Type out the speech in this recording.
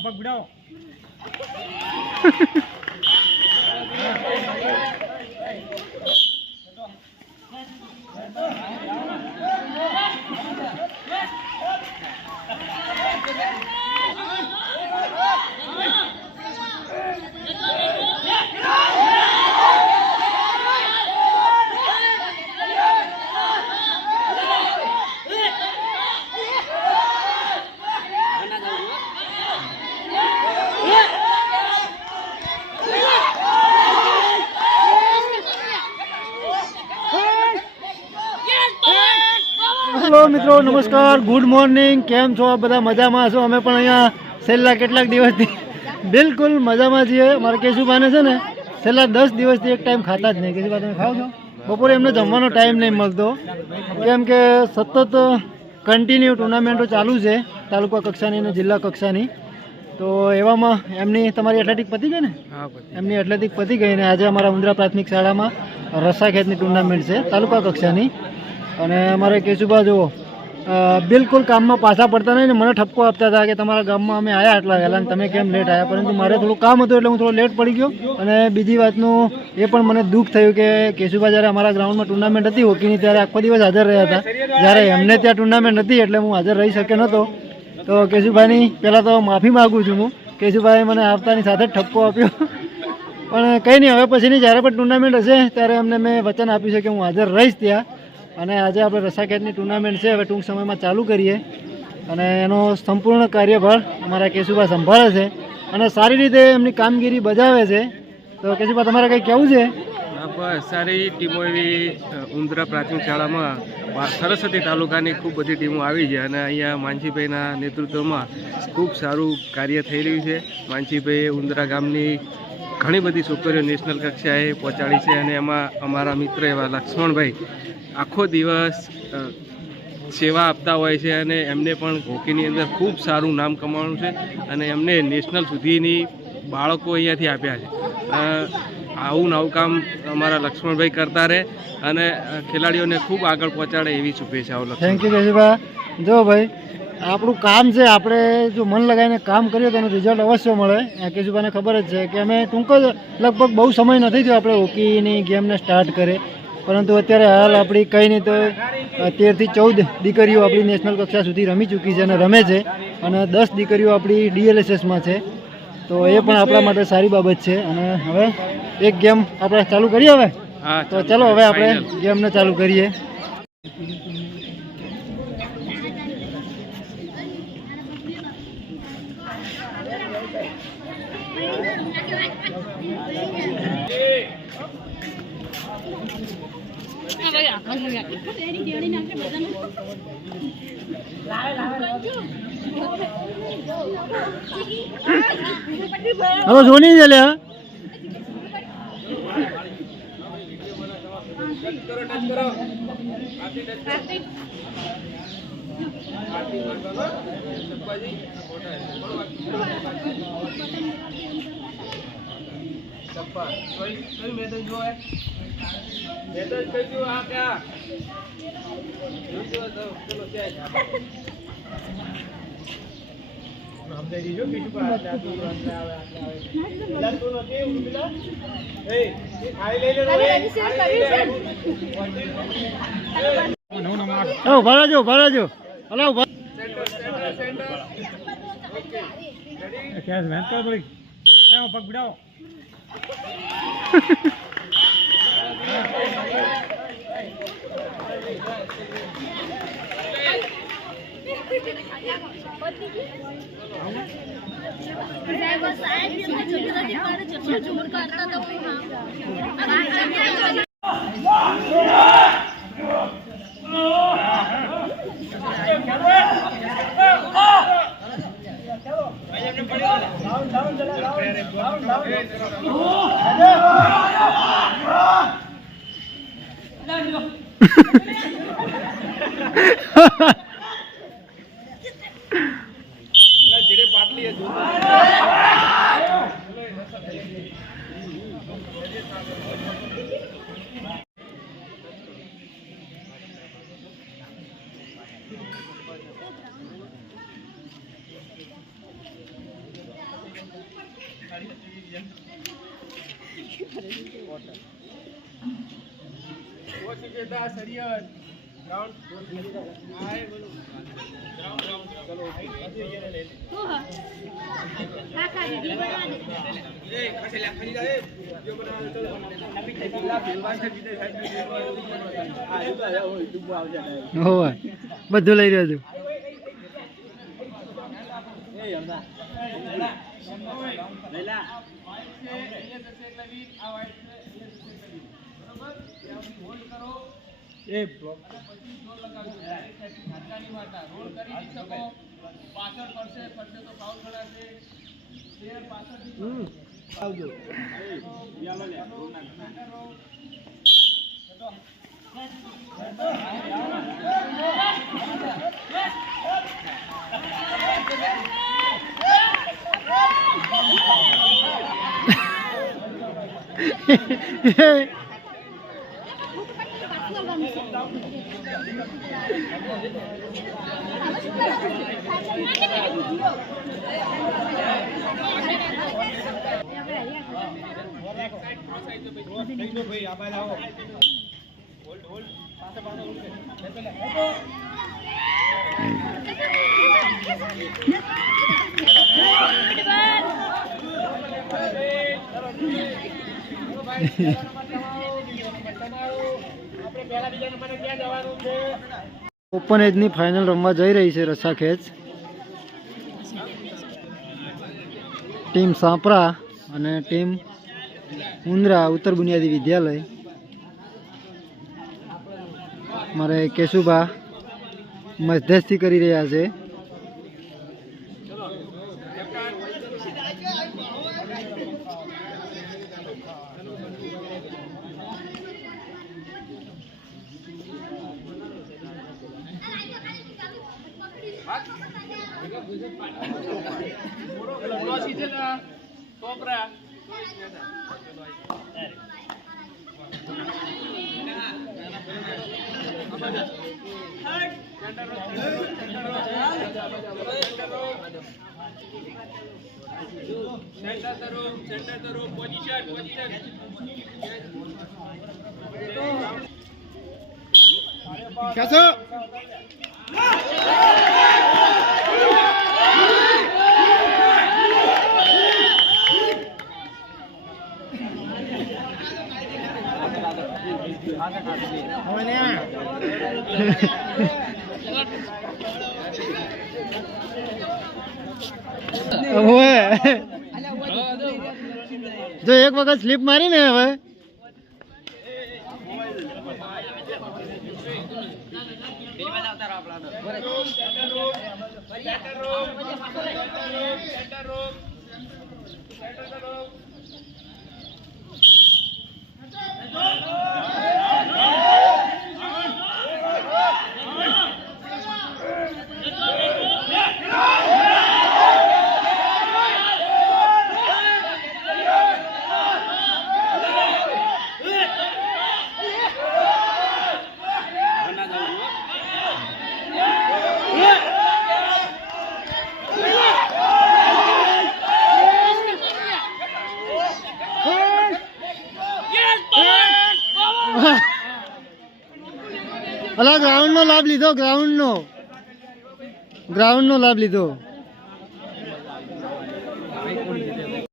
પગ બિડાવો. હેલો મિત્રો, નમસ્કાર, ગુડ મોર્નિંગ. કેમ છો? બધા મજામાં છો? અમે પણ અહીંયા છેલ્લા કેટલાક દિવસથી બિલકુલ મજામાં છીએ. મારા કેશુભાઈને છે ને છેલ્લા 10 દિવસથી એક ટાઈમ ખાતા જ નહીં. કેશુભાઈ તમે ખાઓ છો? બપોરે એમને જમવાનો ટાઈમ નહીં મળતો, કેમ કે સતત કન્ટિન્યુ ટુર્નામેન્ટો ચાલુ છે, તાલુકા કક્ષાની અને જિલ્લા કક્ષાની. તો એવામાં એમની તમારી એથ્લેટિક પતી ગઈ ને? એમની એથ્લેટિક પતી ગઈ ને આજે અમારા ઉંદરા પ્રાથમિક શાળામાં રસ્સાખેતની ટુર્નામેન્ટ છે તાલુકા કક્ષાની. અને અમારે કેશુભા જુઓ બિલકુલ કામમાં પાછા પડતા નહીં ને મને ઠપકો આપતા હતા કે તમારા ગામમાં અમે આવ્યા આટલા વહેલા અને તમે કેમ લેટ આવ્યા. પરંતુ મારે થોડું કામ હતું એટલે હું થોડો લેટ પડી ગયો. અને બીજી વાતનું એ પણ મને દુઃખ થયું કે કેશુભા જ્યારે અમારા ગ્રાઉન્ડમાં ટુર્નામેન્ટ હતી હોકીની ત્યારે આખો દિવસ હાજર રહ્યા હતા. જ્યારે એમને ત્યાં ટુર્નામેન્ટ હતી એટલે હું હાજર રહી શક્યો નહોતો. તો કેશુભાઈની પહેલાં તો માફી માગું છું હું. કેશુભાઈએ મને આવતાની સાથે જ ઠપકો આપ્યો. પણ કંઈ નહીં, હવે પછીની જ્યારે પણ ટુર્નામેન્ટ હશે ત્યારે અમને મેં વચન આપ્યું છે કે હું હાજર રહીશ ત્યાં. અને આજે આપણે રસ્સાખેતની ટુર્નામેન્ટ છે, હવે ટૂંક સમયમાં ચાલુ કરીએ. અને એનો સંપૂર્ણ કાર્યભાર અમારા કેશુભા સંભાળે છે અને સારી રીતે એમની કામગીરી બજાવે છે. તો કેશુભા તમારે કંઈ કહેવું છે? બસ સારી ટીમો એવી ઉંદરા પ્રાથમિક શાળામાં સરસ્વતી તાલુકાની ખૂબ બધી ટીમો આવી છે અને અહીંયા માનસીભાઈના નેતૃત્વમાં ખૂબ સારું કાર્ય થઈ રહ્યું છે. માનસીભાઈએ ઉંદરા ગામની ઘણી બધી છોકરીઓ નેશનલ કક્ષાએ પહોંચાડી છે અને એમાં અમારા મિત્ર એવા લક્ષ્મણભાઈ આખો દિવસ સેવા આપતા હોય છે અને એમને પણ હોકીની અંદર ખૂબ સારું નામ કમાવાનું છે અને એમને નેશનલ સુધીની બાળકો અહીંયાથી આપ્યા છે. આવું નવું કામ અમારા લક્ષ્મણભાઈ કરતા રહે અને ખેલાડીઓને ખૂબ આગળ પહોંચાડે એવી શુભેચ્છાઓ. Thank you Keshubha. જો ભાઈ, આપણું કામ છે, આપણે જો મન લગાવીને કામ કરીએ તો એનું રિઝલ્ટ અવશ્ય મળે. કેશુભાઈને ખબર જ છે કે અમે ટૂંક જ લગભગ બહુ સમય નથી થયો આપણે હોકીની ગેમને સ્ટાર્ટ કરે, પરંતુ અત્યારે હાલ આપણી કંઈ નહીં તો 13 થી 14 દીકરીઓ આપણી નેશનલ કક્ષા સુધી રમી ચૂકી છે અને રમે છે અને 10 દીકરીઓ આપણી DLSSમાં છે. તો એ પણ આપણા માટે સારી બાબત છે. અને હવે એક ગેમ આપણે ચાલુ કરીએ. હવે તો ચલો હવે આપણે ગેમને ચાલુ કરીએ. હવે જોની છે લ્યા. ભરાજો ભરાજો. હલો પગ બિડાવો. હોય બધું લઈ રહ્યો છું. ઓપન એજની ફાઇનલ રમવા જઈ રહી છે રસ્સા ખેંચ. ટીમ સાંપરા અને ટીમ ઉંદરા ઉત્તર બુનિયાદી વિદ્યાલય. મારે કેશુભા મધ્યસ્થી કરી રહ્યા છે. જો એક વખત સ્લીપ મારી ને હવે અલા ગ્રાઉન્ડ નો લાભ લીધો. ગ્રાઉન્ડ નો લાભ લીધો.